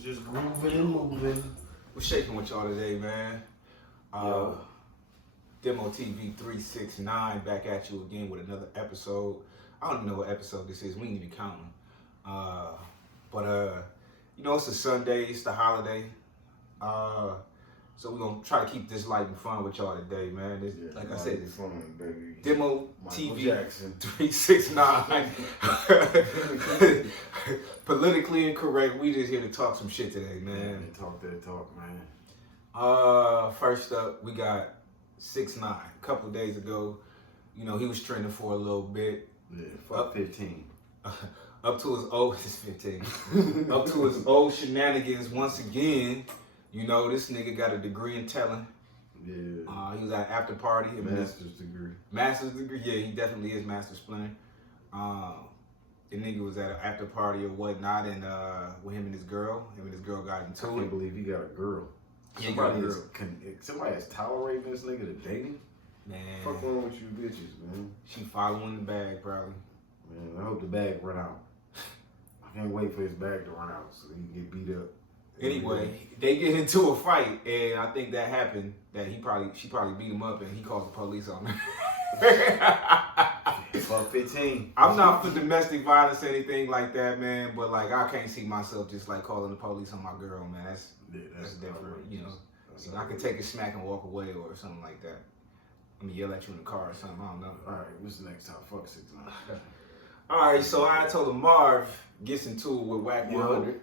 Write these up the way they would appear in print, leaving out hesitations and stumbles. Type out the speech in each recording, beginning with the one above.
just grooving and moving. We're shaking with y'all today, man. Demo TV 369 back at you again with another episode. I don't even know what episode this is. We ain't even counting. You know, it's a Sunday. It's the holiday. So we're going to try to keep this light and fun with y'all today, man. This, like I said, it's fun, baby. Demo Michael TV Jackson. 369. Politically incorrect. We just here to talk some shit today, man. Talk that talk, man. First up, we got 6ix9ine. A couple of days ago, you know, he was trending for a little bit. Yeah, fuck 15. Up to his old, it's 15. Up to his old shenanigans once again. You know, this nigga got a degree in telling. Yeah. He was at an after party. Master's degree. Master's degree, yeah, he definitely is Master Splinter. The nigga was at an after party or whatnot, and with him and his girl got into it. I can't believe he got a girl. Yeah, Somebody is tolerating this nigga to dating? Man. Fuck wrong with you bitches, man. She following the bag, probably. Man, I hope the bag run out. I can't wait for his bag to run out so he can get beat up. Anyway, they get into a fight, and I think that happened. That she probably beat him up, and he called the police on her. Fuck 15. I'm not for domestic violence or anything like that, man. But like, I can't see myself just like calling the police on my girl, man. That's different, you know. So I could take a smack and walk away or something like that. I mean, yell at you in the car or something. I don't know. All right, what's the next time? Fuck 6ix9ine. All right, so I told him Marv gets into it with Wack 100.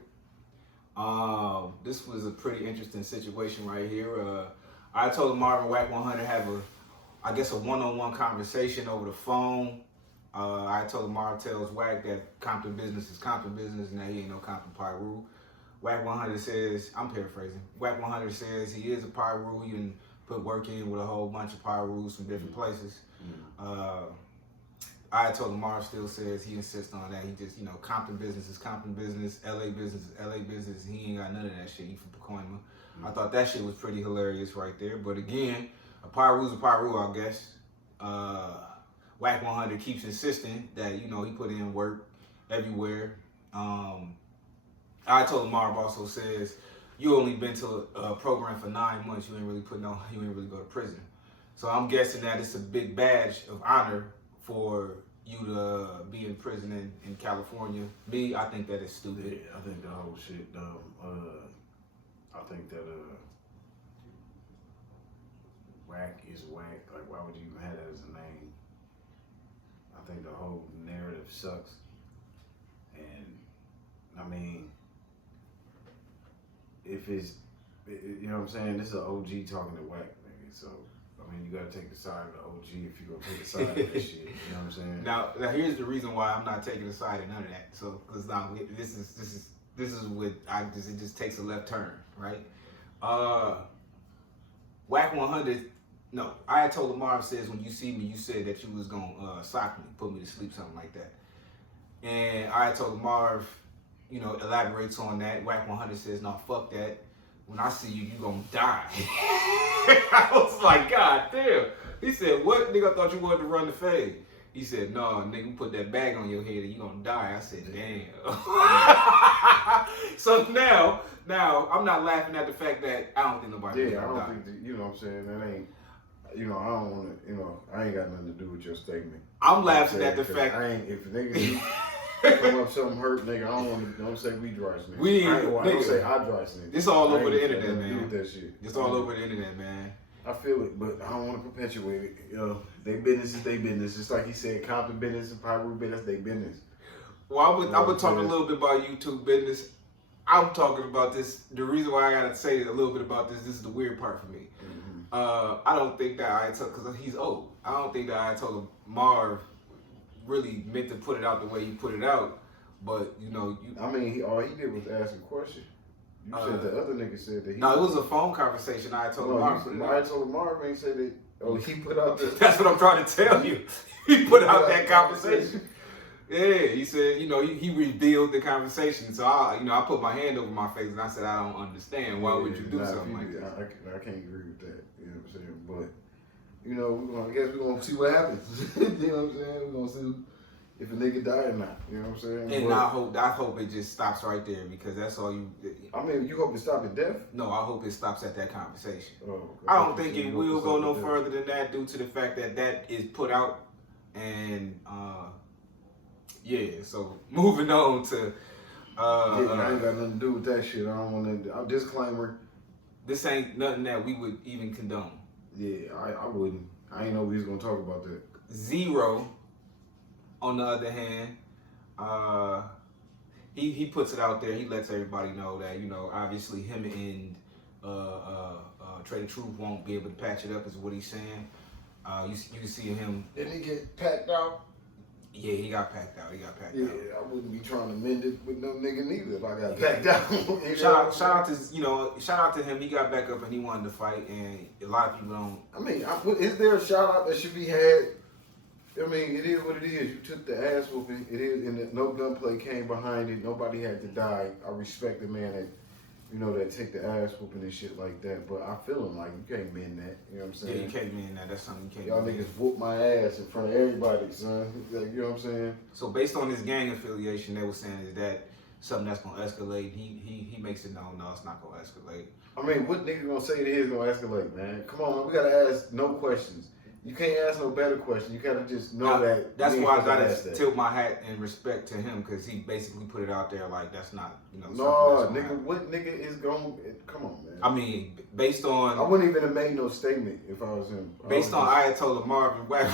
This was a pretty interesting situation right here. I told him Marv and Wack 100 have a one-on-one conversation over the phone. I told him Marv tells Wack that Compton business is Compton business and that he ain't no Compton Pyru. Wack 100 says, I'm paraphrasing, Wack 100 says he is a Pyru. He done put work in with a whole bunch of Pyrus from different places. I told him Marv still says he insists on that. He just, you know, Compton business is Compton business, LA business is LA business. He ain't got none of that shit. He from Pacoima. I thought that shit was pretty hilarious right there. But again, a Pyru's a Pyru, I guess. Wack 100 keeps insisting that, you know, he put in work everywhere. I told him Marv also says, you only been to a program for 9 months. You ain't really go to prison. So I'm guessing that it's a big badge of honor for you to be in prison in California. Me, I think that is stupid. Yeah, I think the whole shit dumb. I think that Wack is Wack. Like, why would you even have that as a name? I think the whole narrative sucks. And I mean, if it's, you know what I'm saying? This is an OG talking to Wack, nigga. So I mean, you gotta take the side of the OG if you're gonna take the side of this shit. You know what I'm saying? Now here's the reason why I'm not taking the side of none of that. So, cause now this is what it just takes a left turn, right? Wack 100. No, I had told him Marv says when you see me, you said that you was gonna sock me, put me to sleep, something like that. And I had told him Marv, you know, elaborates on that. Wack 100 says, no, fuck that. When I see you, you gonna die. I was like, God damn. He said, what? Nigga, I thought you wanted to run the fade. He said, no, nigga, put that bag on your head and you gonna die. I said, damn. So now, I'm not laughing at the fact that I don't think nobody I don't think that, you know what I'm saying, that ain't, you know, I don't want to, you know, I ain't got nothing to do with your statement. I'm laughing at the fact. If niggas come up something hurt, nigga, I don't say we dry snitch. I don't say I dry snitch. It's all over the internet, man. Do with that shit. It's all over the internet, man. I feel it, but I don't want to perpetuate it. You know, they business is they business. Just like he said, Compton business and Pyru business, they business. Well, I would talk a little bit about YouTube business. I'm talking about this. The reason why I gotta say a little bit about this is the weird part for me. I don't think that I told, because he's old. I don't think that I told Marv really meant to put it out the way he put it out. But you know, I mean, all he did was ask a question. You said the other nigga said that. No, it was a phone conversation. I told Marv. I told Marv ain't said that. Oh, he put out the. That's what I'm trying to tell you. He put out that conversation. Yeah, he said, you know, he revealed the conversation. So I put my hand over my face and I said, I don't understand. Why would you do something like that? I can't agree with that. You know what I'm saying? But, you know, I guess we're going to see what happens. You know what I'm saying? We're going to see, if a nigga die or not. You know what I'm saying? And but, I hope it just stops right there because that's all you. I mean, you hope it stop at death? No, I hope it stops at that conversation. Oh, I don't think it will go no further than that due to the fact that that is put out. And yeah, so moving on to I ain't got nothing to do with that shit. I don't want to. Disclaimer. This ain't nothing that we would even condone. Yeah, I wouldn't. I ain't know we was gonna talk about that. Zero, on the other hand, he puts it out there. He lets everybody know that, you know, obviously him and Trader Truth won't be able to patch it up, is what he's saying. You can see him. Didn't he get packed out? Yeah, he got packed out. Yeah, I wouldn't be trying to mend it with no nigga neither if I got packed out. Shout out to him. He got back up and he wanted to fight, and a lot of people don't. I mean, is there a shout out that should be had? I mean, it is what it is. You took the ass whooping. It is, and no gunplay came behind it. Nobody had to die. I respect the man that, you know, that take the ass whooping and shit like that. But I feel him like you can't mend that. You know what I'm saying? Yeah, you can't mend that. That's something you can't. Y'all mend. niggas whoop my ass in front of everybody, son. Like, you know what I'm saying? So based on his gang affiliation, they were saying is that something that's gonna escalate. He makes it known, no, it's not gonna escalate. I mean, what nigga gonna say it is gonna escalate, man? Come on, man. We gotta ask no questions. You can't ask no better question. You gotta just know that. That's why I gotta tilt my hat in respect to him, because he basically put it out there like that's not, you know. No, nigga, what nigga is going? Come on, man. I mean, based on. I wouldn't even have made no statement if I was him. Based on Ayatollah Marvin Wack,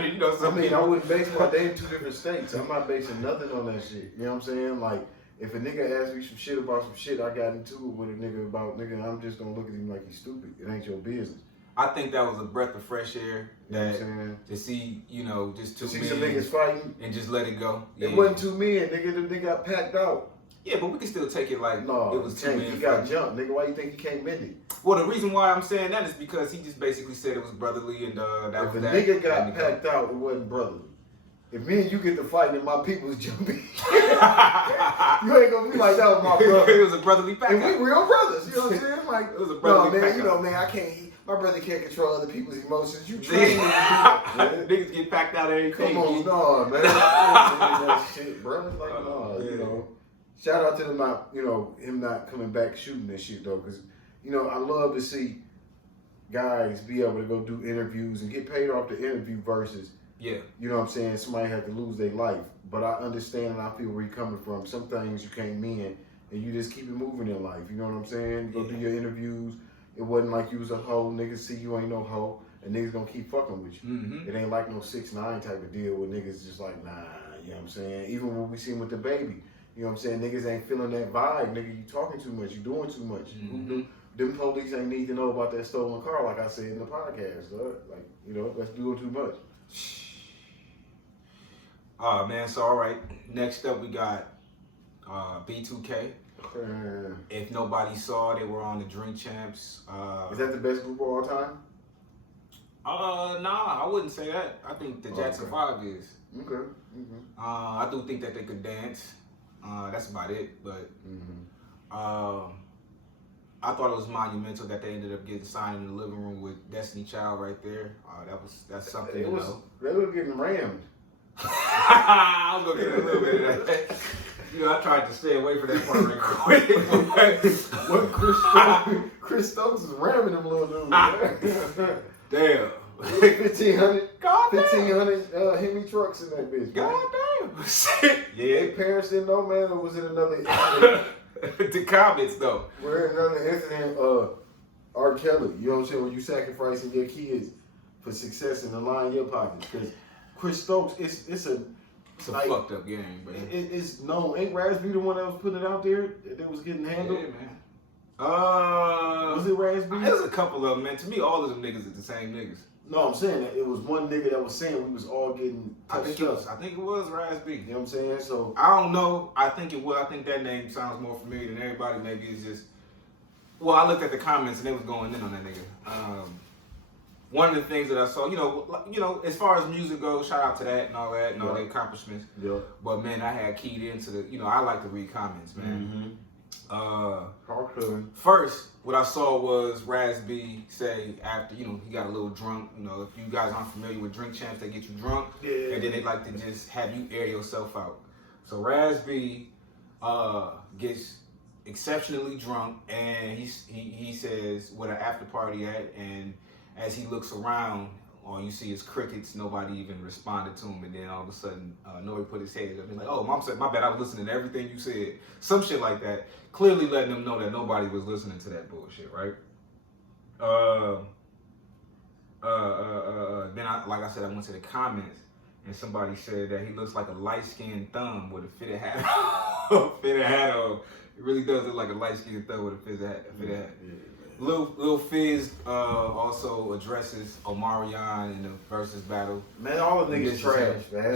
you know. I mean, I wouldn't base my. They in two different states. I'm not basing nothing on that shit. You know what I'm saying? Like, if a nigga asks me some shit about some shit I got into it with a nigga about, nigga, I'm just gonna look at him like he's stupid. It ain't your business. I think that was a breath of fresh air. You know what I'm saying? To see, you know, just two to see men some niggas fighting and just let it go. It wasn't 2 men, nigga. They got packed out. Yeah, but we can still take it like it was 2 men. He got jumped, nigga. Why you think he can't mend it? Well, the reason why I'm saying that is because he just basically said it was brotherly, and that if was a nigga got packed out, it wasn't brotherly. If me and you get to fighting and my people's jumping, you ain't gonna be like, that was my brother. It was a brotherly pack and out. we real brothers, you know what I'm saying? Like, it was a brotherly pack you know, out. man, I can't. My brother can't control other people's emotions. You train me to do that, niggas get packed out every day. Come on, no, man. That shit, bro. Like, no, you know. Shout out to them not, you know, him not coming back shooting this shit though, because, you know, I love to see guys be able to go do interviews and get paid off the interview versus, you know what I'm saying, somebody had to lose their life. But I understand and I feel where you're coming from. Some things you can't mend and you just keep it moving in life. You know what I'm saying? You go do your interviews. It wasn't like you was a hoe. Niggas see you ain't no hoe. And niggas gonna keep fucking with you. Mm-hmm. It ain't like no 6ix9ine type of deal where niggas just like, nah, you know what I'm saying? Even when we seen with the baby, you know what I'm saying? Niggas ain't feeling that vibe. Nigga, you talking too much. You doing too much. Mm-hmm. Them police ain't need to know about that stolen car, like I said in the podcast. Like, you know, that's doing too much. Man, so all right. Next up, we got B2K. If nobody saw, they were on the Drink Champs. Is that the best group of all time? Nah, I wouldn't say that. I think the Jackson 5 is. Okay. Mm-hmm. I do think that they could dance. That's about it. But I thought it was monumental that they ended up getting signed in the living room with Destiny Child right there. That's something to know. They were getting rammed. I'm gonna get a little bit of that. You know, I tried to stay away from that part real quick. What Chris Stokes is ramming them little dudes. Damn. 1,500. God damn. 1,500 Hemi trucks in that bitch. God damn. Yeah. Their parents didn't know, man. Or was it another incident? The comments though. We're in another incident. R. Kelly. You know what I'm saying? When you sacrificing your kids for success and the line in your pockets, because Chris Stokes, it's a like, fucked up game, bro. It's known. Ain't Raspy the one that was putting it out there that was getting handled? Yeah, man. Was it Raspy? There's a couple of them, man. To me, all of them niggas are the same niggas. No, I'm saying that it was one nigga that was saying we was all getting touched up. I think it was Raspy. You know what I'm saying? So I don't know. I think it was. I think that name sounds more familiar than everybody. Maybe it's just. Well, I looked at the comments and they was going in on that nigga. One of the things that I saw, you know, as far as music goes, shout out to that and all that and all the accomplishments. Yeah. But man, I had keyed into the, you know, I like to read comments, man. First, what I saw was Raz B say after, he got a little drunk. If you guys aren't familiar with drink champs, they get you drunk, and then they like to just have you air yourself out. So Raz B gets exceptionally drunk, and he says what an after party at, and as he looks around, all you see is crickets. Nobody even responded to him, and then all of a sudden, Nori put his head up and like, "Oh, Mom said, my bad. I was listening to everything you said." Some shit like that, clearly letting them know that nobody was listening to that bullshit, right? Then like I said, I went to the comments, and somebody said that he looks like a light-skinned thumb with a fitted hat. Fitted hat on. It really does look like a light-skinned thumb with a fitted hat. Lil Fizz also addresses Omarion in the versus battle. Man, all the niggas trash, man.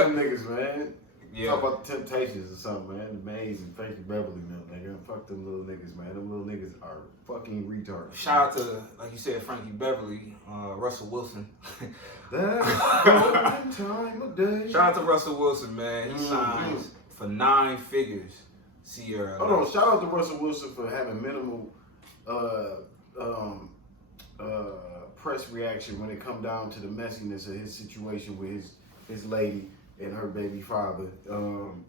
Them niggas, man. Yeah. Talk about the Temptations or something, man. The Maze and Frankie Beverly, man. Nigga, fuck them little niggas, man. Them little niggas are fucking retards. Shout out to, like you said, Frankie Beverly, Russell Wilson. Time of day. Shout out to Russell Wilson, man. He signs for 9 figures. Ciara. Hold on, shout out to Russell Wilson for having minimal press reaction when it come down to the messiness of his situation with his lady and her baby father.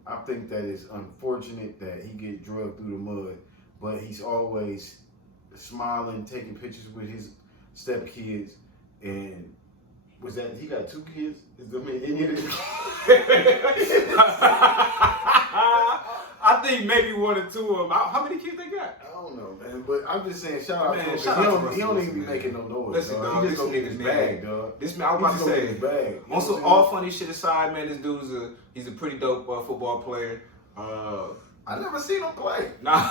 I think that it's unfortunate that he get drugged through the mud, but he's always smiling, taking pictures with his stepkids, and was that he got 2 kids? I think maybe 1 or 2 of them. How many kids they got? I don't know, man. But I'm just saying, shout out to him. He don't even be making no noise. Listen, dog, he just this go get his nigga's bag, man. dog. This man, I was about to say. His bag. Also, all funny shit aside, man, this dude he's a pretty dope football player. I never seen him play. Nah.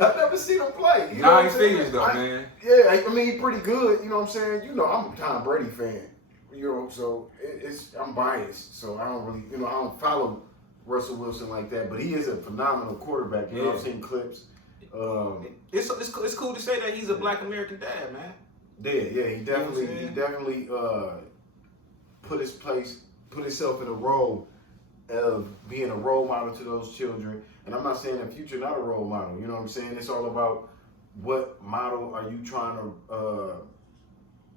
I've never seen him play. 9 figures though, man. Yeah, I mean, he's pretty good. You know what I'm saying? I'm a Tom Brady fan. So I'm biased. So I don't really, I don't follow Russell Wilson like that. But he is a phenomenal quarterback. You know, I've seen clips. It's cool to say that he's a Black American dad, man. Yeah, he definitely put himself in a role of being a role model to those children. And I'm not saying that Future not a role model. You know what I'm saying? It's all about what model are you trying to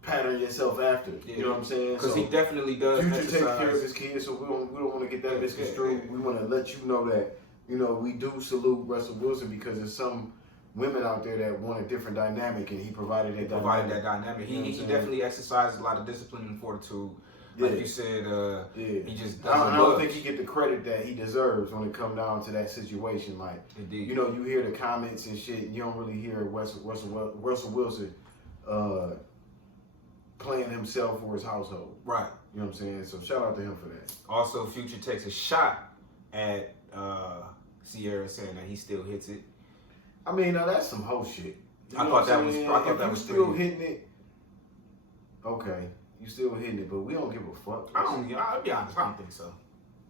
pattern yourself after. Yeah. You know what I'm saying? Because he definitely does. Future takes care of his kids, so we don't want to get that misconstrued. We want to let you know that we do salute Russell Wilson because there's some women out there that want a different dynamic, and he provided that dynamic. He definitely exercises a lot of discipline and fortitude. Like you said, he just doesn't. I don't think he get the credit that he deserves when it come down to that situation. Like, indeed. You hear the comments and shit, and you don't really hear Russell Wilson playing himself or his household. Right. You know what I'm saying? So shout out to him for that. Also, Future takes a shot at Ciara, saying that he still hits it. I mean, now that's some hoe shit. I thought that was still hitting it. Okay. You still hitting it, but we don't give a fuck. I'll be honest, I don't think so.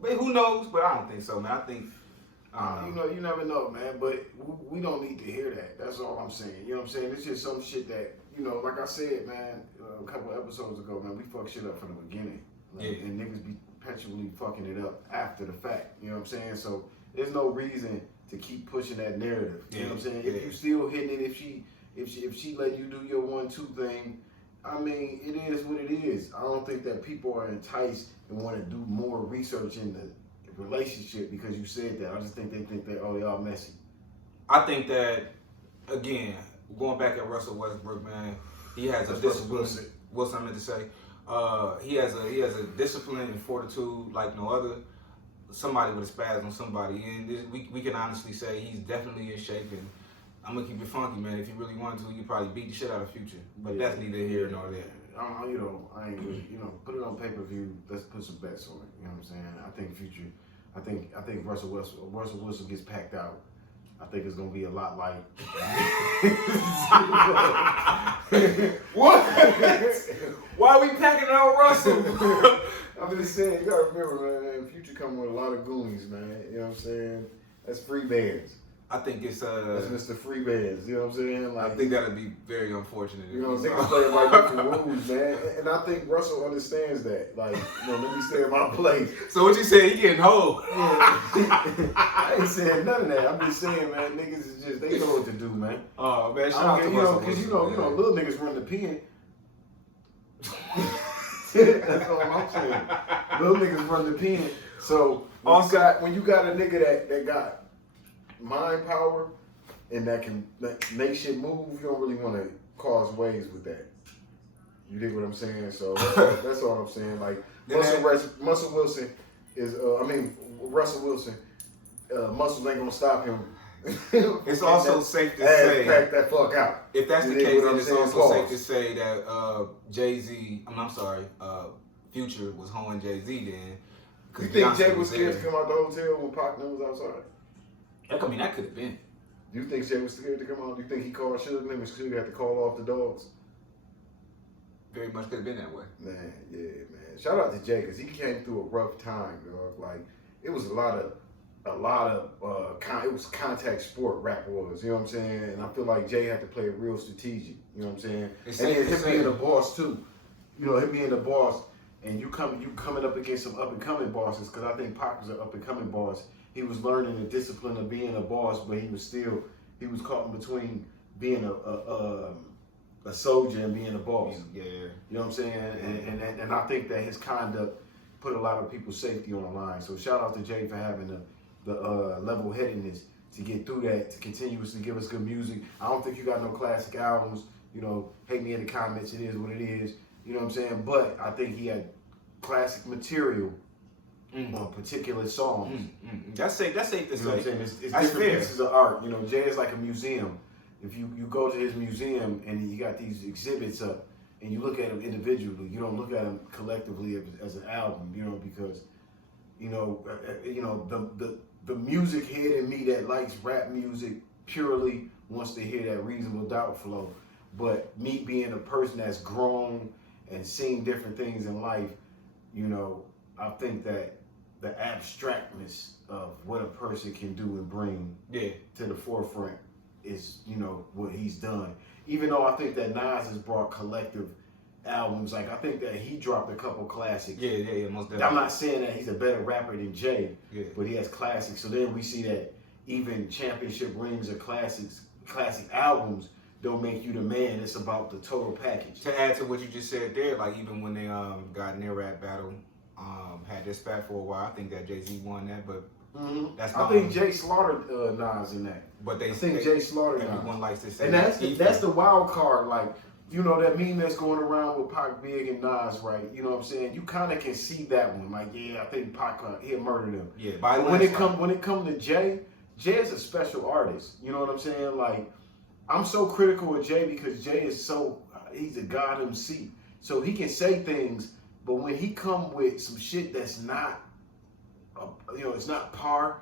But who knows? But I don't think so, man. I think, you never know, man. But we don't need to hear that. That's all I'm saying. You know what I'm saying? It's just some shit that, like I said, man, a couple episodes ago, man, we fuck shit up from the beginning. And niggas be perpetually fucking it up after the fact. You know what I'm saying? So there's no reason to keep pushing that narrative. You know what I'm saying? If you still hitting it, if she let you do your 1-2 thing, I mean, it is what it is. I don't think that people are enticed and want to do more research in the relationship because you said that. I just think they think that, y'all messy. I think that, again, going back at Russell Westbrook, man, he has a discipline. What's I meant to say? He has a discipline and fortitude like no other. Somebody would have spazzed on somebody, and we can honestly say he's definitely in shape. And I'm gonna keep it funky, man. If you really wanted to, you probably beat the shit out of Future. But that's neither here nor there. I ain't really, put it on pay-per-view. Let's put some bets on it. You know what I'm saying? I think Future. I think Russell Wilson gets packed out. I think it's gonna be a lot like. What? Why are we packing out Russell? I'm just saying, you gotta remember, man. Future coming with a lot of goonies, man. You know what I'm saying? That's free bands. I think it's That's Mr. Freebands, you know what I'm saying? Like, I think that'd be very unfortunate. you know, niggas play by different rules, man. And I think Russell understands that. Like, let me stay in my place. So what you saying? He getting hold? Yeah. I ain't saying none of that. I'm just saying, man, niggas is just, they know what to do, man. Oh man, shout I out don't to get, Russell because Wilson, little niggas run the pen. That's all I'm saying. Little niggas run the pen. So when you got a nigga that got mind power and that can make shit move, you don't really want to cause waves with that. You dig what I'm saying? So that's all I'm saying. Like Russell Wilson is, Russell Wilson, muscles ain't gonna stop him. It's also safe to say, crack that fuck out. If that's the case, then it's also safe to say that Jay-Z, Future was hoeing Jay-Z then. You think Jay was scared to come out the hotel when Pac was outside? I mean, that could have been. Do you think Jay was scared to come out? Do you think he called Suge and Suge had to call off the dogs? Very much could have been that way. Man, yeah, man. Shout out to Jay because he came through a rough time, dog. Like, it was a lot of it was contact sport, rap was, you know what I'm saying? And I feel like Jay had to play it real strategic, you know what I'm saying? And then him being a boss too, him being a boss, and you coming up against some up and coming bosses, because I think Pac was an up and coming boss. He was learning the discipline of being a boss, but he was caught in between being a soldier and being a boss. Yeah, you know what I'm saying? And I think that his conduct put a lot of people's safety on the line. So shout out to Jay for having the level-headedness to get through that, to continuously give us good music. I don't think you got no classic albums. Hate me in the comments. It is what it is. You know what I'm saying? But I think he had classic material on particular songs. That's safe to say. You know what I'm saying? It's That's different fair. pieces of art. Jay is like a museum. If you go to his museum and you got these exhibits up and you look at them individually, you don't look at them collectively as an album, because the music head in me that likes rap music purely wants to hear that Reasonable Doubt flow. But me being a person that's grown and seen different things in life, I think that the abstractness of what a person can do and bring to the forefront is, what he's done. Even though I think that Nas has brought collective albums, like I think that he dropped a couple classics. Yeah, most definitely. I'm not saying that he's a better rapper than Jay, but he has classics. So then we see that even championship rings or classic albums don't make you the man. It's about the total package. To add to what you just said there, like even when they got in their rap battle, had their spat for a while, I think that Jay-Z won that, but that's I think Jay slaughtered Nas in that. But I think Jay slaughtered Nas. Everyone likes to say and that's the wild card. Like, that meme that's going around with Pac, Big, and Nas, right? You know what I'm saying? You kind of can see that one. Like, I think Pac, he'll murder them. Yeah. But when it come to Jay is a special artist. You know what I'm saying? Like, I'm so critical of Jay because Jay is he's a god MC. So he can say things, but when he come with some shit that's not, it's not par,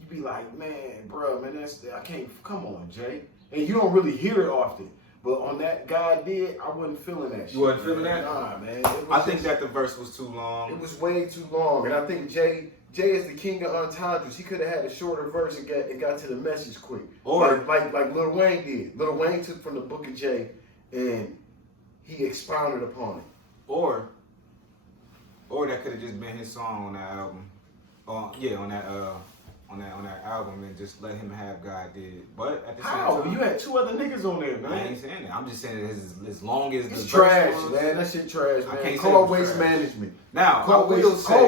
you be like, man, bro, I can't, come on, Jay. And you don't really hear it often. But on that God Did, I wasn't feeling that shit. You wasn't feeling that? Nah, man. I think that the verse was too long. It was way too long. And I think Jay is the king of entendres. He could have had a shorter verse and got to the message quick. Or like Lil Wayne did. Lil Wayne took from the Book of Jay and he expounded upon it. Or that could have just been his song on that album. On that album, and just let him have God Did it. But at the same time, you had two other niggas on there, man. I ain't saying that. I'm just saying that as long as it's the trash, verse was, man. That shit trash, man. I can't Call say waste trash. management. Now, Call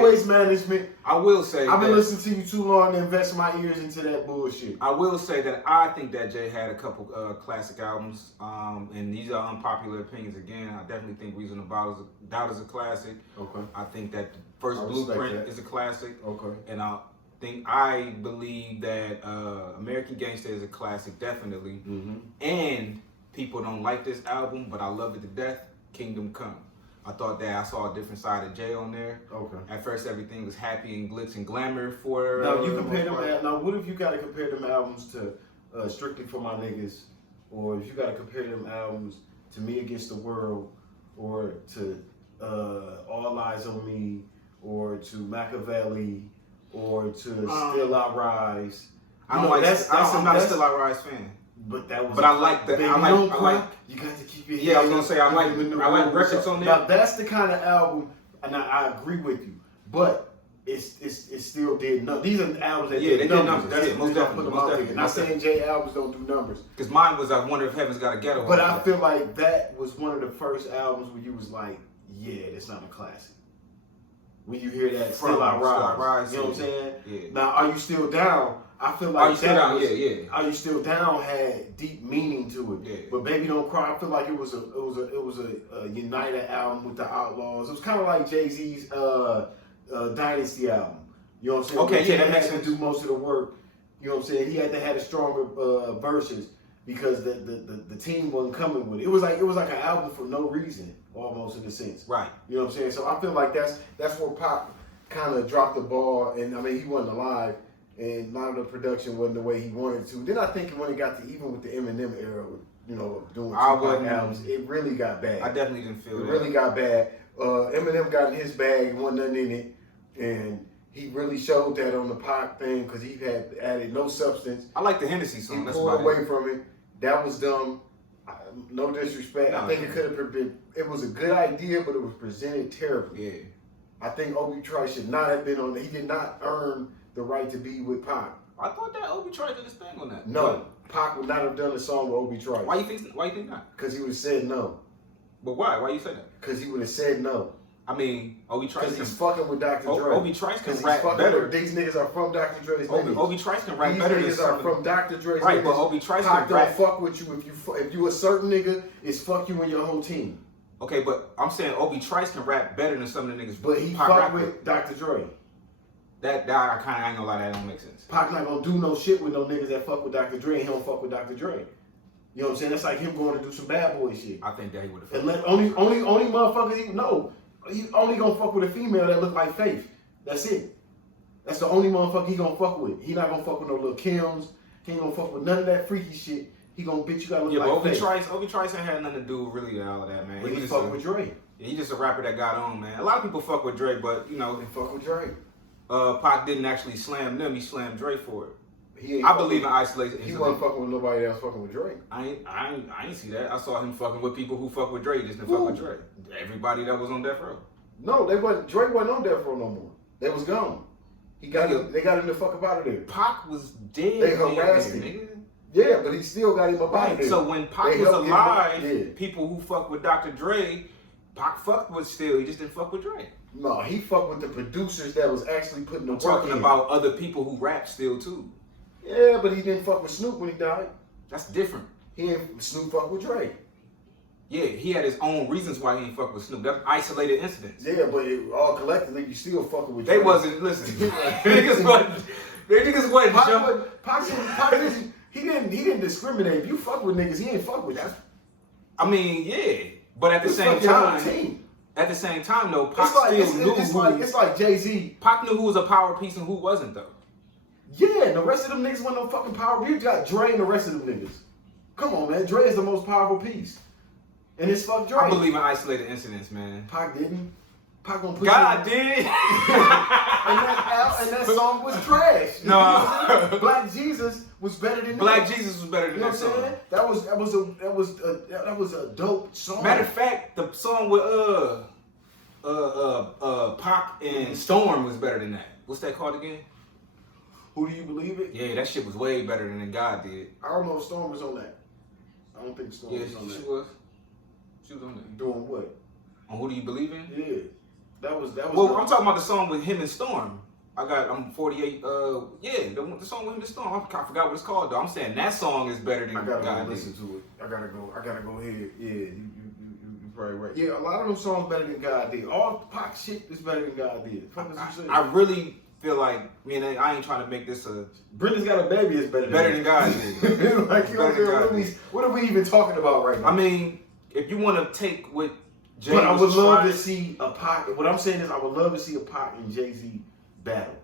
waste management. I will say I've been listening to you too long to invest my ears into that bullshit. I will say that I think that Jay had a couple classic albums, and these are unpopular opinions. Again, I definitely think Reasonable Doubt is a classic. Okay. I think that the first Blueprint is a classic. Okay. And I believe that American Gangster is a classic, definitely. And people don't like this album, but I love it to death. Kingdom Come. I thought that I saw a different side of Jay on there. Okay. At first, everything was happy and glitz and glamour for. Now you compare them. Now, what if you got to compare them albums to Strictly for My Niggas, or if you got to compare them albums to Me Against the World, or to All Eyes on Me, or to Machiavelli, or to Still I Rise? I don't I'm not a Still I Rise fan. But that was. But I like the. I like. You got to keep your. Yeah, I was gonna say I like records on there. Now that's the kind of album, and I agree with you. But it still did numbers. These are albums that did numbers. That's most definitely. Not saying Jay albums don't do numbers. Because mine was I Wonder If Heaven's Got a Ghetto. But I feel like that was one of the first albums where you was like, yeah, that's not a classic. When you hear that Still I Rise, you know what I'm saying? Yeah. Now, Are You Still Down? I feel like Are You Still Down? Are You Still Down had deep meaning to it. Yeah. But Baby Don't Cry, I feel like it was a United album with the Outlaws. It was kind of like Jay-Z's Dynasty album. You know what I'm saying? Okay, that makes sense. To do most of the work. You know what I'm saying? He had to have a stronger verses because the team wasn't coming with it. It was like an album for no reason, almost in a sense. Right. You know what I'm saying? So I feel like that's where Pop kind of dropped the ball, and I mean he wasn't alive, and a lot of the production wasn't the way he wanted to. Then I think when it got to even with the Eminem era, you know, doing Tupac albums, it really got bad. I definitely didn't feel it. It really got bad. Eminem got in his bag, wasn't nothing in it, and he really showed that on the Pac thing because he had added no substance. I like the Hennessy song. He pulled away from it. That was dumb. No disrespect. I think it could have been. It was a good idea, but it was presented terribly. Yeah. I think Obi Trice should not have been on. He did not earn the right to be with Pac. I thought that Obi Trice did his thing on that. No, Pac would not have done a song with Obi Trice. Why you think not? Because he would have said no. But why? Why you say that? Because he would have said no. I mean, Obi Trice. Because he's fucking with Dr. Dre. Obi Trice can rap better. These niggas are from Dr. Dre's niggas. Obi Trice can rap better than These niggas are from Dr. Dre's right, niggas. but Obi Trice Pac can rap. don't fuck with you if you a certain nigga. It's fuck you and your whole team. Okay, but I'm saying Obi Trice can rap better than some of the niggas. But he fuck with Dr. Dre. That I kind of ain't gonna lie, that don't make sense. Pac not gonna do no shit with no niggas that fuck with Dr. Dre. And he don't fuck with Dr. Dre. You know what I'm saying? That's like him going to do some bad boy shit. I think that he would have. And only motherfuckers he know. He only gonna fuck with a female that look like Faith. That's it. That's the only motherfucker he gonna fuck with. He not gonna fuck with no little Kims. He ain't gonna fuck with none of that freaky shit. He gonna bitch you gotta look like Faith. Obi Trice ain't had nothing to do really with all of that, man. But he fuck with Dre. He just a rapper that got on, man. A lot of people fuck with Dre, but you know they fuck with Dre. Pac didn't actually slam them. He slammed Dre for it. I believe in isolation. He wasn't fucking with nobody else fucking with Dre. I ain't see that. I saw him fucking with people who fuck with Dre. He just didn't fuck with Dre. Everybody that was on death row. No, they wasn't. Dre wasn't on death row no more. They was gone. They got him the fuck up out of there. Pac was dead. They harassed him. Nigga. Yeah, but he still got him up out of there. So when Pac was alive, people who fuck with Dr. Dre, Pac fucked with still. He just didn't fuck with Dre. No, he fucked with the producers that was actually putting the work in. Talking about other people who rap still too. Yeah, but he didn't fuck with Snoop when he died. That's different. He didn't Snoop fuck with Dre. Yeah, he had his own reasons why he didn't fuck with Snoop. That's isolated incidents. Yeah, but all collectively, you still fucking with Dre. They wasn't listening. Niggas wasn't jumping. Pac he didn't discriminate. If you fuck with niggas, he ain't fuck with you. I mean, yeah, but at the same time, though, Pac still knew it's like Jay-Z. Pac knew who was a power piece and who wasn't, though. Yeah, and the rest of them niggas wasn't no fucking power. You got Dre and the rest of them niggas. Come on, man. Dre is the most powerful piece. And it's fuck Dre. I believe in isolated incidents, man. Pac didn't. Pac gonna put God did. and that song was trash. No. Black Jesus was better than Black Jesus was better than that song. That was a dope song. Matter of fact, the song with Pac and Storm was better than that. What's that called again? Who Do You Believe It? Yeah, that shit was way better than God did. I don't know if Storm was on that. I don't think Storm was on that. She was on that. Doing what? On Who Do You Believe In? Yeah. That was. Well, I'm talking about the song with him and Storm. I'm 48. The song with him and Storm. I forgot what it's called though. I'm saying that song is better than God. I gotta go listen to it. I gotta go ahead. Yeah, you probably right. Yeah, a lot of them songs better than God did. All Pac shit is better than God did. I really feel like, I ain't trying to make this a. Brenda's Got a Baby is better than God did. Like, what are we even talking about right now? I mean, if you want to take what Jay but I would love to see a Pac. What I'm saying is, I would love to see a Pac and Jay-Z battle.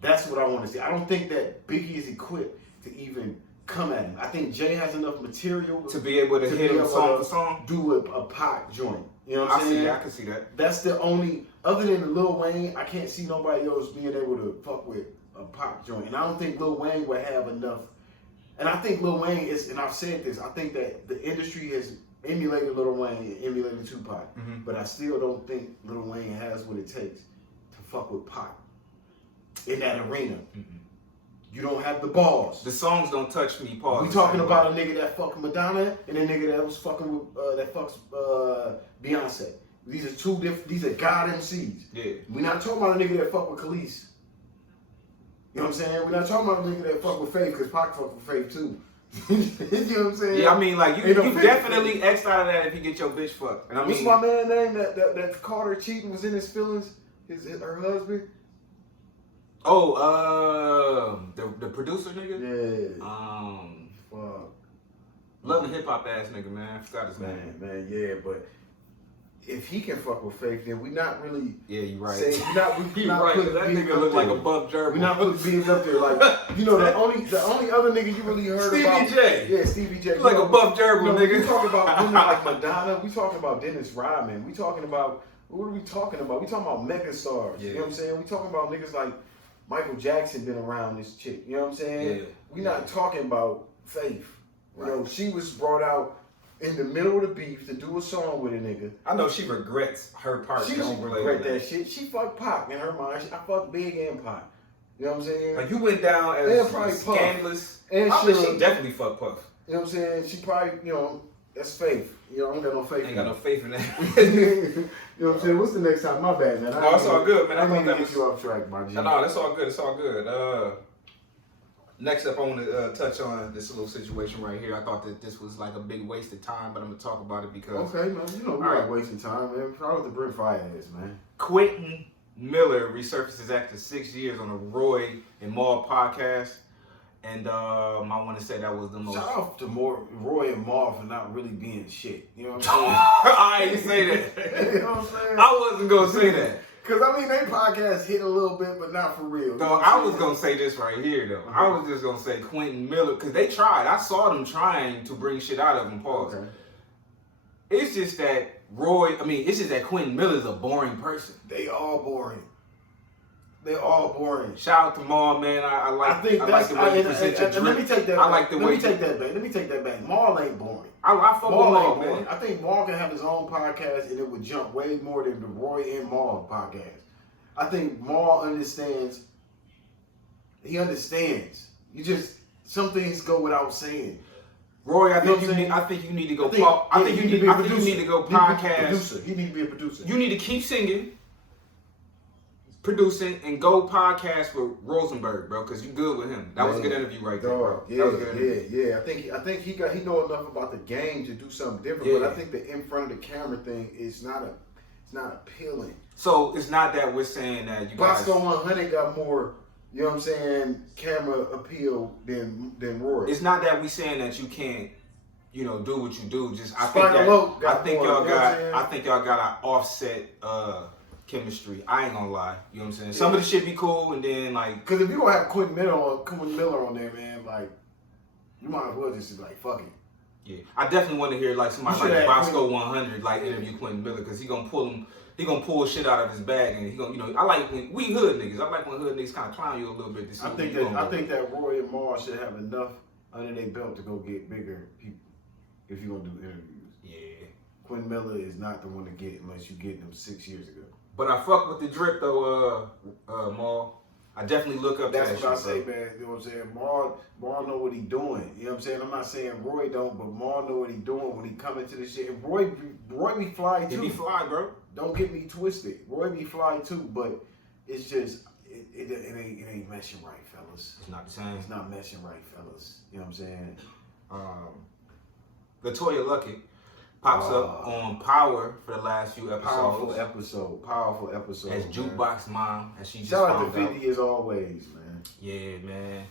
That's what I want to see. I don't think that Biggie is equipped to even come at him. I think Jay has enough material to be able to hit him song for song. Do a Pac joint. You know what I'm saying? I can see that. That's the only, other than Lil Wayne, I can't see nobody else being able to fuck with a pop joint. And I don't think Lil Wayne would have enough. And I think Lil Wayne is, and I've said this, I think that the industry has emulated Lil Wayne and emulated Tupac. Mm-hmm. But I still don't think Lil Wayne has what it takes to fuck with Pac in that arena. Mm-hmm. You don't have the balls. The songs don't touch me, Paul. We talking about a nigga that fucking Madonna and a nigga that was fucking with, that fucks Beyonce. These are two different, these are God MCs. Yeah. We're not talking about a nigga that fuck with Khalees. You know what I'm saying? We're not talking about a nigga that fuck with Faith, because Pac fuck with Faith too. You know what I'm saying? Yeah, I mean, like, you Ain't no definitely X'd out of that if you get your bitch fucked. And I What's mean, my man name that caught her cheating, was in his feelings? Her husband? oh, the producer nigga? Yeah. Fuck. Love the hip hop ass nigga, man. I forgot his name. Man, yeah, but if he can fuck with Faith, then we not really Yeah, you right. saying, we not You right, 'cause that nigga look like a buff gerbil. We're not really being up there like, you know, the only other nigga you really heard Stevie about. J. Yeah, Stevie J. You like a buff gerbil, nigga. We talking about women like Madonna. We talking about Dennis Rodman. We talking about, what are we talking about? We talking about mega stars. Yeah. You know what I'm saying? We talking about niggas like Michael Jackson been around this chick. You know what I'm saying? Yeah. We not talking about Faith. You know, she was brought out in the middle of the beef to do a song with a nigga. I know she regrets her part. She don't regret that shit. She fucked Pac in her mind. I fucked Big and Pac. You know what I'm saying? Like, you went down And as probably scandalous. And I think Suge. she definitely fucked Puff. You know what I'm saying? She probably, you know, that's Faith. You know, I don't got no faith Ain't in got no her. faith in that. You know what I'm saying? What's the next time? My bad, man. No, it's all good, man. I I thought need to that get was- you off track, my G. No, that's all good. It's all good. Next up, I want to touch on this little situation right here. I thought that this was like a big waste of time, but I'm going to talk about it because Okay, man. You know, we're All not right. wasting time, man. Shout out to Brent Fire ass, man. Quentin Miller resurfaces after 6 years on the Roy and Maul podcast. And I want to say that was the most... Shout out to Roy and Marv for not really being shit. You know what I'm saying? I didn't say that. You know what I'm saying? I wasn't going to say that. Because, I mean, they podcast hit a little bit, but not for real. You know No, what I I'm was saying? going to say this right here, though. I was just going to say Quentin Miller, because they tried. I saw them trying to bring shit out of him, pause. Okay. It's just that it's just that Quentin Miller's a boring person. They all boring. They all boring. Shout out to Maul, man. I like the way you present your and let me drip. take that. I like the let way me take that back. Let me take that back. Maul ain't boring. I fuck with Maul Maul, ain't boring. man. I think Maul can have his own podcast and it would jump way more than the Roy and Maul podcast. I think Maul understands. He understands. You just some things go without saying. Roy, I You know think what you I'm need. I think you need to go. I think you need to go podcast. He need to be a producer. You need to keep singing, producing, and go podcast with Rosenberg, bro, because you good with him. That was a good interview right there, bro. Yeah, That was a good interview. yeah. I think he know enough about the game to do something different. Yeah. But I think the in front of the camera thing is not appealing. So it's not that we're saying that you guys. Bosco 100 got more, you know what I'm saying, camera appeal than Roy. It's not that we saying that you can't, do what you do. Just I Spider Loc got think more, y'all you know what I'm got. saying? I think y'all got an offset chemistry. I ain't gonna lie. You know what I'm saying? Some of the shit be cool, and then like. Because if you don't have Quentin Miller on there, man, like, you might as well just like, fuck it. Yeah, I definitely want to hear like somebody You should like have Bosco 100 like interview Quentin Miller because he gonna pull him. He gonna pull shit out of his bag and he gonna, I like when we hood niggas. I like when hood niggas kind of clown you a little bit. To see I what think you that gonna do. that Roy and Maul should have enough under their belt to go get bigger people if you're gonna do interviews. Yeah. Quentin Miller is not the one to get unless you get them 6 years ago. But I fuck with the drip though, Maul. I definitely look up That's to that what I shit, say, bro. man. You know what I'm saying? Maul know what he doing. You know what I'm saying? I'm not saying Roy don't, but Maul know what he doing when he come into this shit. And Roy be fly He too. be fly, bro. Don't get me twisted. Roy be fly too, but it's just it ain't meshing right, fellas. It's not the same. It's not meshing right, fellas. You know what I'm saying? Latoya Luckett pops up on Power for the last few episodes. Powerful episode. As man. Jukebox Mom, as she just Shout out found to out. 50 as always, man. Yeah, man.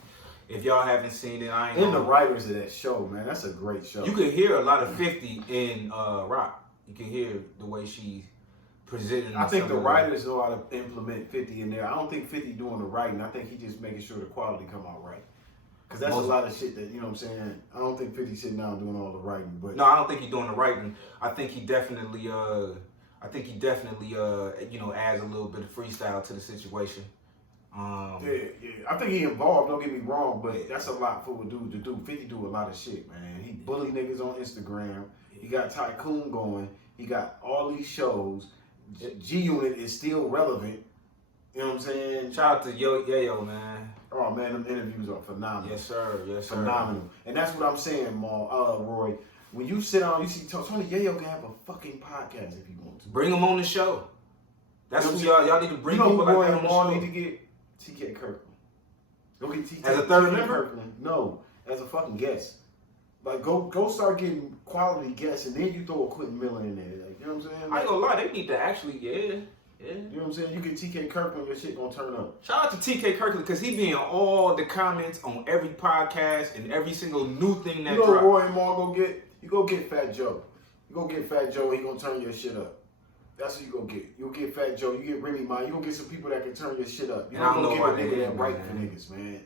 If y'all haven't seen it, I ain't And the gonna- writers of that show, man. That's a great show. You can hear a lot of 50 in Rock. You can hear the way she presented. I think the herself. writers know how to implement 50 in there. I don't think 50 doing the writing. I think he just making sure the quality come out right. Because that's a lot of shit that, you know what I'm saying? I don't think 50 sitting down doing all the writing. But No, I don't think he's doing the writing. I think he definitely, adds a little bit of freestyle to the situation. I think he involved, don't get me wrong, but that's a lot for a dude to do. 50 do a lot of shit, man. He bully niggas on Instagram. He got Tycoon going. He got all these shows. G-Unit is still relevant. You know what I'm saying? Shout out to Yayo, man. Oh, man, them interviews are phenomenal. Yes, sir. Yes, sir. Phenomenal. And that's what I'm saying, Roy. When you sit down, you see Tony Yayo can have a fucking podcast if he wants to. Bring him on the show. That's what y'all need to bring people like Roy that and on the show. Need to get TK Kirkland. Go get TK As a third TK member? Kirkland. No, as a fucking guest. Like go start getting quality guests, and then you throw a Quentin Miller in there. Like, you know what I'm saying? I ain't gonna lie, they need to actually, yeah. You know what I'm saying? You get TK Kirkland, your shit gonna turn up. Shout out to TK Kirkland because he be in all the comments on every podcast and every single new thing that You know drops. Roy and Maul go get? You go get Fat Joe. You go get Fat Joe, he gonna turn your shit up. That's what you go get. You'll get Fat Joe, you get Remy Ma, you gonna get some people that can turn your shit up. You And I don't gonna know get a why nigga they that is, right man. for niggas, man.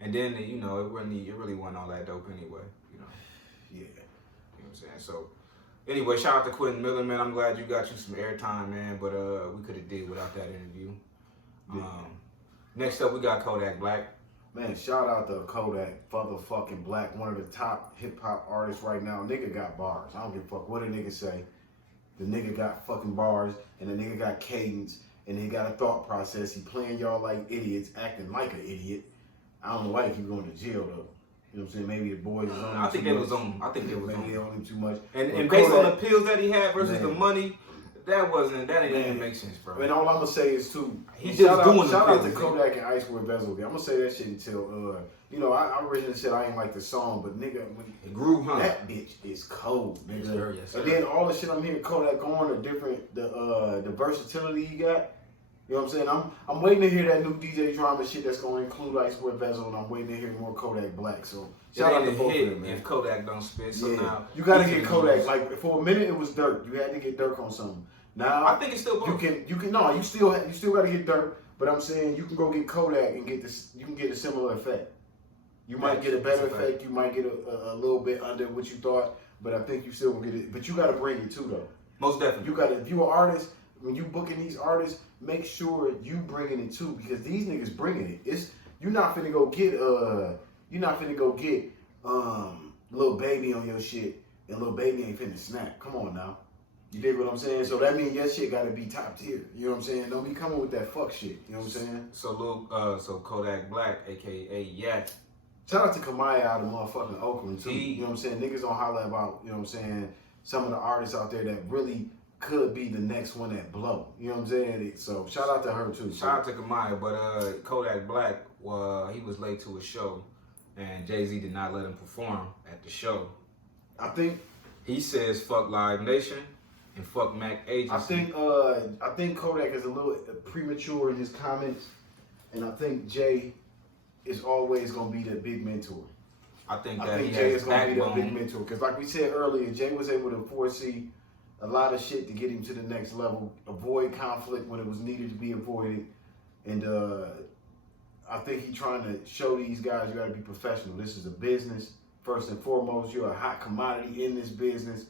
And then, you know, it really wasn't all that dope anyway, you know. Yeah. You know what I'm saying? So, anyway, shout out to Quentin Miller, man. I'm glad you got you some airtime, man. But we could have did without that interview. Yeah. Next up, we got Kodak Black. Man, shout out to Kodak motherfucking Black, one of the top hip hop artists right now. Nigga got bars. I don't give a fuck what a nigga say. The nigga got fucking bars, and the nigga got cadence, and he got a thought process. He playing y'all like idiots, acting like an idiot. I don't know why he keep going to jail though. You know what I'm saying? Maybe the boys is on him I think too they much. was on. I think they was Maybe they on. on him too much. And But based on the Kodak- pills that he had versus Man. the money, that didn't even Man. make sense, bro. And all I'm gonna say is too. He shout just doing the shout out to pills, Kodak and Ice Boy Bezel. I'm gonna say that shit until I originally said I ain't like the song, but nigga, It grew, huh? that bitch is cold, nigga. Yes, sir, yes, sir. And then all the shit I'm hearing Kodak on, the versatility he got. You know what I'm saying? I'm waiting to hear that new DJ drama shit that's gonna include Ice Boy Bezel, and I'm waiting to hear more Kodak Black. So shout out to both of them, man. If Kodak don't spit, so Yeah. now You gotta he get can Kodak. use- Like for a minute, it was Dirk. You had to get Dirk on something. Now I think it's still both. you can no, you still gotta get Dirk. But I'm saying you can go get Kodak and get this. You can get a similar effect. You might get a better That's a fact. effect. You might get a little bit under what you thought. But I think you still will get it. But you gotta bring it too though. Most definitely. You gotta. If you an artist, when you booking these artists, make sure you bringing it too because these niggas bringing it. It's you're not finna go get Lil Baby on your shit and Lil Baby ain't finna snap. Come on now. You dig what I'm saying? So that means your shit gotta be top tier. You know what I'm saying? Don't be coming with that fuck shit. You know what I'm saying? So Kodak Black, aka Yak. Shout out to Kamaya out of motherfucking Oakland too. He- You know what I'm saying? Niggas don't holler about, you know what I'm saying, some of the artists out there that really could be the next one that blow. You know what I'm saying? So shout out to her too. Shout out to Kamaya, but Kodak Black, he was late to a show, and Jay-Z did not let him perform at the show. I think He says fuck Live Nation and fuck Mac Agency. I think Kodak is a little premature in his comments, and I think Jay is always gonna be the big mentor. I think I that think he Jay has is gonna be the big backbone. mentor because, like we said earlier, Jay was able to foresee a lot of shit to get him to the next level, avoid conflict when it was needed to be avoided, and I think he's trying to show these guys you got to be professional. This is a business first and foremost. You're a hot commodity in this business.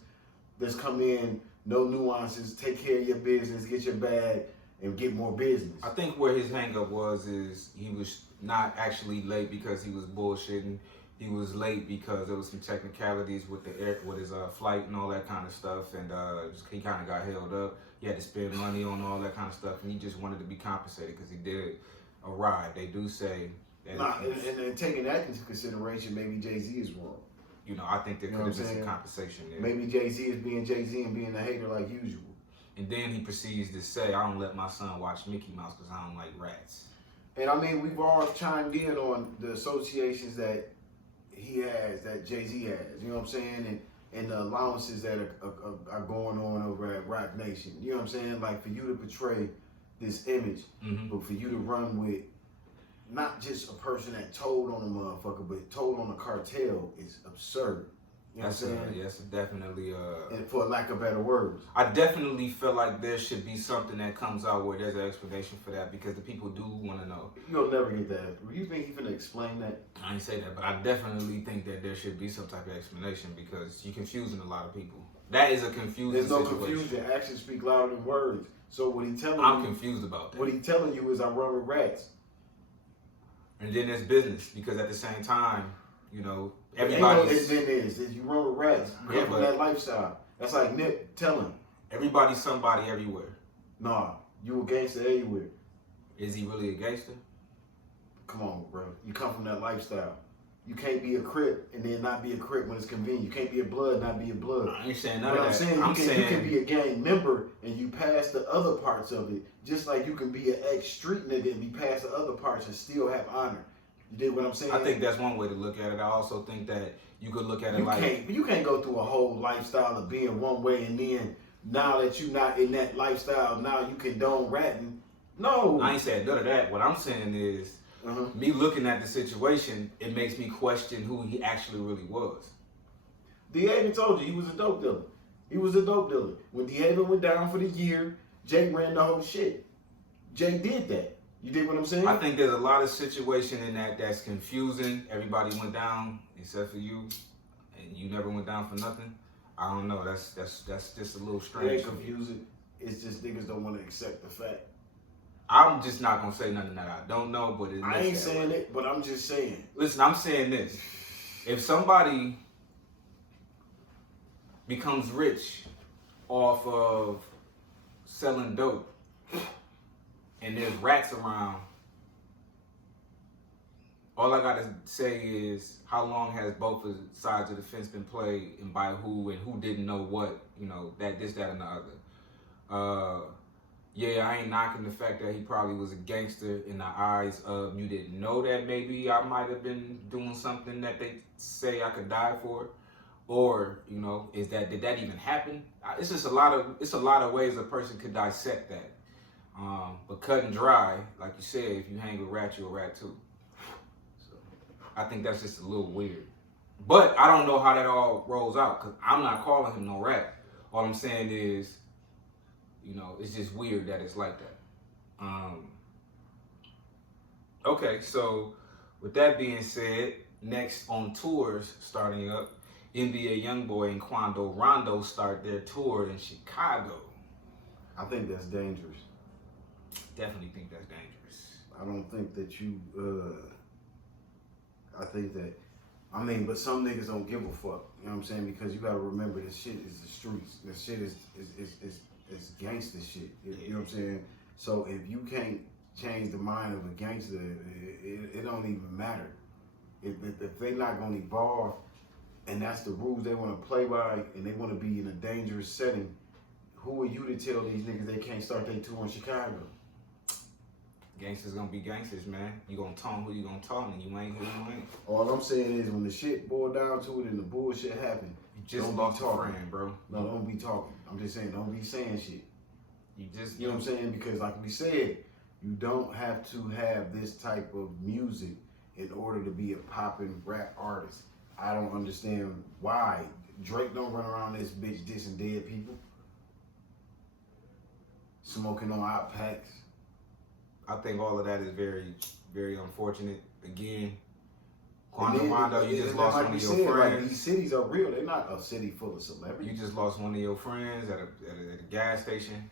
Let's come in, no nuances. Take care of your business, get your bag, and get more business. I think where his hang-up is he was not actually late because he was bullshitting. He was late because there was some technicalities with his flight and all that kind of stuff, and he kind of got held up. He had to spend money on all that kind of stuff, and he just wanted to be compensated because he did a ride. They do say that. And taking that into consideration, maybe Jay-Z is wrong. You know, I think there You could know have what been I'm some saying? compensation there. Maybe Jay-Z is being Jay-Z and being a hater like usual. And then he proceeds to say, I don't let my son watch Mickey Mouse because I don't like rats. And I mean, we've all chimed in on the associations that he has, that Jay-Z has, you know what I'm saying? And the allowances that are going on over at Rock Nation. You know what I'm saying? Like, for you to portray this image, but for you to run with not just a person that told on a motherfucker, but told on a cartel is absurd. You know what I'm saying? Yes, definitely. And for lack of better words. I definitely feel like there should be something that comes out where there's an explanation for that because the people do want to know. You'll never get that. You think he's gonna explain that? I ain't say that, but I definitely think that there should be some type of explanation because you're confusing a lot of people. That is a confusing There's no situation. confusion. Actions speak louder than words. So what he telling I'm you, confused about that. what he telling you is I run with rats. And then there's business, because at the same time, you know, everybody's. Then is you run with rats. You Yeah, come from that lifestyle. That's like Nip telling. Everybody's somebody everywhere. Nah, you a gangster everywhere. Is he really a gangster? Come on, bro. You come from that lifestyle. You can't be a Crip and then not be a Crip when it's convenient. You can't be a Blood, not be a Blood. I ain't saying none But of I'm that. saying you can be a gang member and you pass the other parts of it, just like you can be an ex-street nigga and be past the other parts and still have honor. You dig what I'm saying? I think that's one way to look at it. I also think that you could look at it you can't go through a whole lifestyle of being one way and then now that you're not in that lifestyle, now you condone ratting. No. I ain't saying none of that. What I'm saying is, me looking at the situation, it makes me question who he actually really was. DeHaven told you he was a dope dealer. He was a dope dealer. When DeHaven went down for the year, Jay ran the whole shit. Jay did that. You dig what I'm saying? I think there's a lot of situation in that's confusing. Everybody went down except for you, and you never went down for nothing. I don't know. That's just a little strange. It ain't confusing. It's just niggas don't want to accept the fact. I'm just not gonna say nothing that I don't know, but I ain't saying it, but I'm just saying. Listen, I'm saying this. If somebody becomes rich off of selling dope and there's rats around, all I gotta say is, how long has both of the sides of the fence been played, and by who, and who didn't know what, you know, that, this, that, and the other. Yeah, I ain't knocking the fact that he probably was a gangster in the eyes of, you didn't know that maybe I might have been doing something that they say I could die for. Or, you know, did that even happen? It's just a lot of ways a person could dissect that. But cut and dry, like you said, if you hang with rats, you're a rat too. So I think that's just a little weird. But I don't know how that all rolls out, because I'm not calling him no rat. All I'm saying is, you know, it's just weird that it's like that. Okay, so with that being said, next on tours starting up, NBA Youngboy and Quando Rondo start their tour in Chicago. I think that's dangerous. Definitely think that's dangerous. I don't think that you, I think that, I mean, but some niggas don't give a fuck. You know what I'm saying? Because you gotta remember, this shit is the streets. This shit is gangster shit. You know what I'm saying? So if you can't change the mind of a gangster, it don't even matter. If they not gonna evolve, and that's the rules they want to play by, and they want to be in a dangerous setting, who are you to tell these niggas they can't start their tour in Chicago? Gangsters gonna be gangsters, man. You gonna tone who you gonna tone, and you ain't who you ain't. All I'm saying is, when the shit boiled down to it and the bullshit happened, you just don't lost be a talking, friend, bro. No, don't be talking. I'm just saying, don't be saying shit. You know what I'm saying? Because like we said, you don't have to have this type of music in order to be a poppin' rap artist. I don't understand why Drake don't run around this bitch dissing dead people, smoking on hot packs. I think all of that is very, very unfortunate. Again, Quando Rondo, you just lost one of your friends. Like, these cities are real. They're not a city full of celebrities. You just lost one of your friends at a gas station.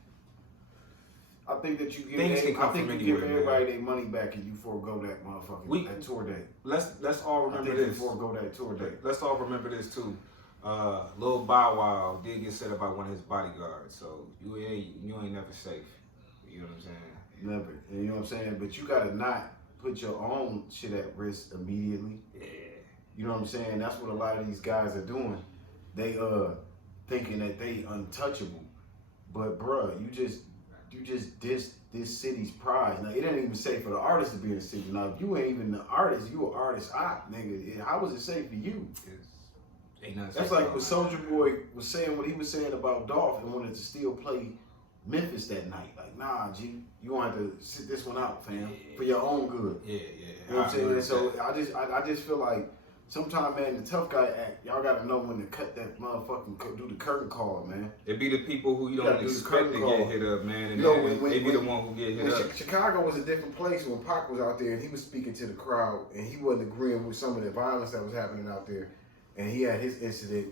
I think that you give everybody their money back and you forego that motherfucking that tour date. Let's all remember this. You forego that tour date. Let's all remember this too. Lil Bow Wow did get set up by one of his bodyguards, so you ain't never safe. You know what I'm saying? Never. And you know what I'm saying? But you gotta not put your own shit at risk immediately. Yeah. You know what I'm saying? That's what a lot of these guys are doing. They thinking that they untouchable. But bruh, you just dissed this city's pride. Now it ain't even safe for the artist to be in the city. Now if you ain't even the artist, you an artist op, nigga. How was it safe for you? That's like what Soulja Boy was saying, what he was saying about Dolph, and wanted to still play Memphis that night. Like, nah, G, you gonna have to sit this one out, fam, for your own good. Yeah. You know what I'm saying? So I just feel like sometimes, man, the tough guy act, y'all gotta know when to cut that motherfucking, do the curtain call, man. It be the people who you don't expect to get hit up, man, and you know, they be the one who get hit up. Chicago was a different place when Pac was out there and he was speaking to the crowd and he wasn't agreeing with some of the violence that was happening out there, and he had his incident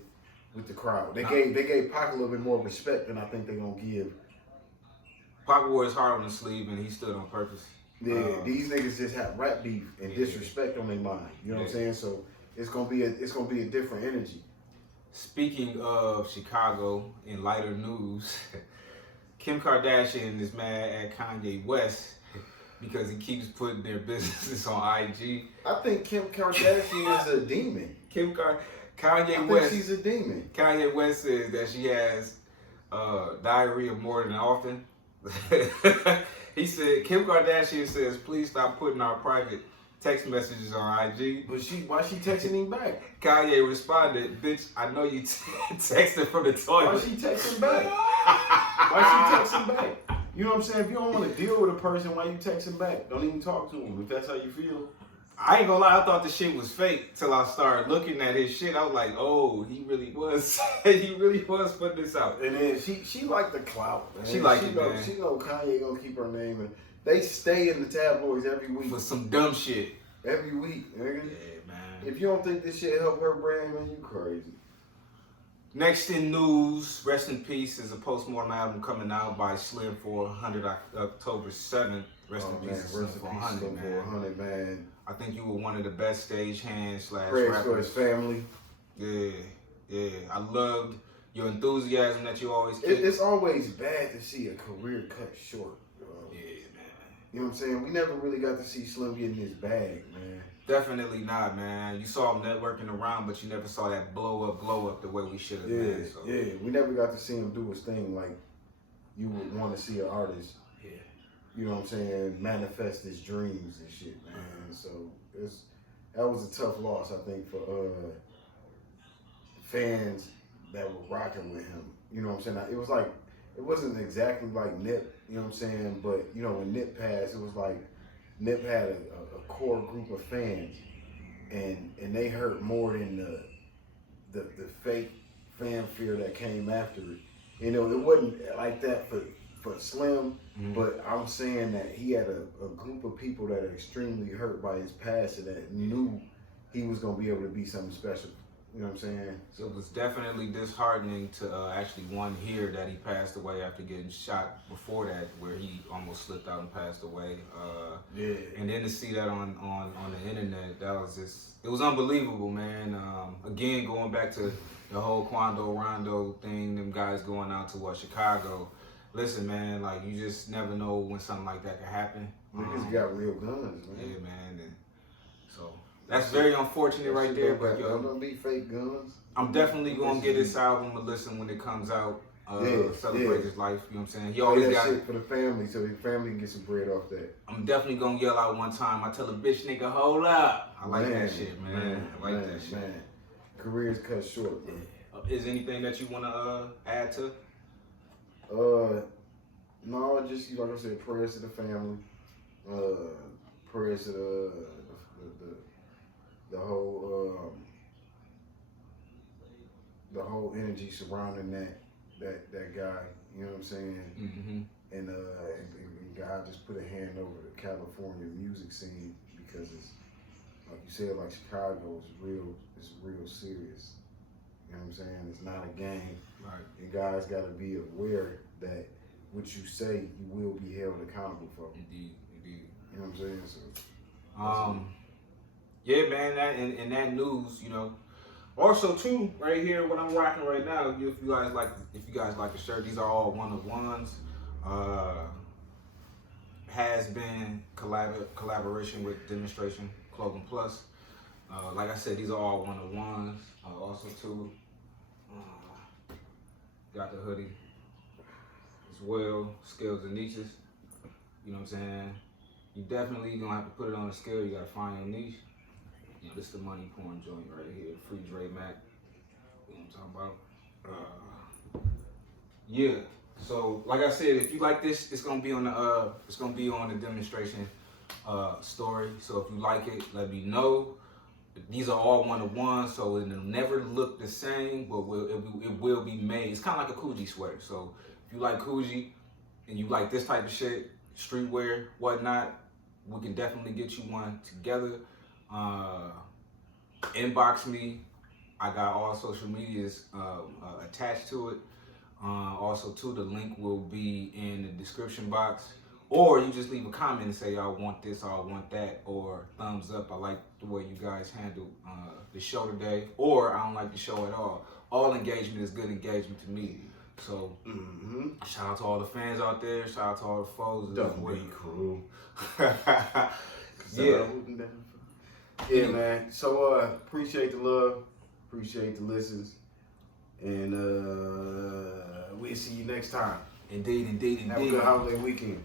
with the crowd. They gave Pac a little bit more respect than I think they're gonna give. Pac wore his heart on his sleeve and he stood on purpose. Yeah, these niggas just have rap beef and disrespect on their mind. You know what I'm saying? So it's gonna be a different energy. Speaking of Chicago, in lighter news, Kim Kardashian is mad at Kanye West because he keeps putting their businesses on IG. I think Kim Kardashian is a demon. Kanye West. She's a demon. Kanye West says that she has diarrhea more than often. He said, Kim Kardashian says, please stop putting our private text messages on IG. But why she texting him back? Kanye responded, bitch, I know you texting from the toilet. Why she texting back? Why she texting back? You know what I'm saying? If you don't want to deal with a person, why you texting back? Don't even talk to him if that's how you feel. I ain't gonna lie, I thought the shit was fake till I started looking at his shit. I was like, oh, he really was putting this out. And then she liked the clout, man. She like it, man. She know Kanye gonna keep her name, and they stay in the tabloids every week. For some dumb shit. Every week, nigga. Yeah, man. If you don't think this shit help her brand, man, you crazy. Next in news, rest in peace, is a postmortem album coming out by Slim for 100 October 7th. Rest in peace, Slim for 100, man. I think you were one of the best stage hands / Prayers for his family. Yeah. I loved your enthusiasm that you always keep. It's always bad to see a career cut short. Yeah, man. You know what I'm saying? We never really got to see Slim get in his bag, man. Definitely not, man. You saw him networking around, but you never saw that blow up the way we should have, man. So. Yeah, we never got to see him do his thing like you would want to see an artist. Yeah. You know what I'm saying? Manifest his dreams and shit, man. So that was a tough loss, I think, for fans that were rocking with him. You know what I'm saying? It was like, it wasn't exactly like Nip, you know what I'm saying? But, you know, when Nip passed, it was like Nip had a core group of fans, and they hurt more than the fake fanfare that came after it. You know, it wasn't like that for Slim, but I'm saying that he had a group of people that are extremely hurt by his passing that knew he was going to be able to be something special. You know what I'm saying? So it was definitely disheartening to actually hear that he passed away after getting shot before that, where he almost slipped out and passed away. And then to see that on the internet, that was it was unbelievable, man. Again, going back to the whole Quando Rondo thing, them guys going out to Chicago. Listen, man, like, you just never know when something like that could happen. Niggas got real guns, man. Yeah, man. And so that's very unfortunate right there. But yo, don't be fake guns. I'm definitely gonna get this album a listen when it comes out. Celebrate his life. You know what I'm saying? He always got shit for the family, so his family can get some bread off that. I'm definitely gonna yell out one time. I tell a bitch nigga, hold up. I like that shit, man. I like that shit. Man. Career's cut short, bro. Is anything that you wanna add to? No, just like I said, prayers to the family, prayers to the whole energy surrounding that guy. You know what I'm saying? Mm-hmm. And God just put a hand over the California music scene, because it's like you said, like Chicago is real. It's real serious. You know what I'm saying? It's not a game. Right. And guys got to be aware that what you say, you will be held accountable for. Indeed. You know what I'm saying? So, yeah, man. That in that news, you know. Also, too, right here, what I'm rocking right now. If you guys like the shirt, these are all one-of-ones. Has been collaboration with Demonstration Clothing Plus. Like I said, these are all one-of-ones. Also, too, got the hoodie as well, scales and niches. You know what I'm saying? You definitely gonna have to put it on a scale. You gotta find your niche. You know, this is the money porn joint right here. Free Dre Mac. You know what I'm talking about? Yeah. So, like I said, if you like this, it's gonna be on the Demonstration story. So if you like it, let me know. These are all one-of-ones, so it'll never look the same, but it will be made. It's kind of like a Coogee sweater. So if you like Coogee and you like this type of shit, streetwear, whatnot, we can definitely get you one together. Inbox me. I got all social medias attached to it. Also, too, the link will be in the description box. Or you just leave a comment and say, I want this or I want that, or thumbs up, I like the way you guys handled the show today, or I don't like the show at all. All engagement is good engagement to me. So, shout out to all the fans out there. Shout out to all the foes. Don't be cruel. Yeah. Yeah, man. So, appreciate the love. Appreciate the listens. And we'll see you next time. Indeed. Have a good holiday weekend.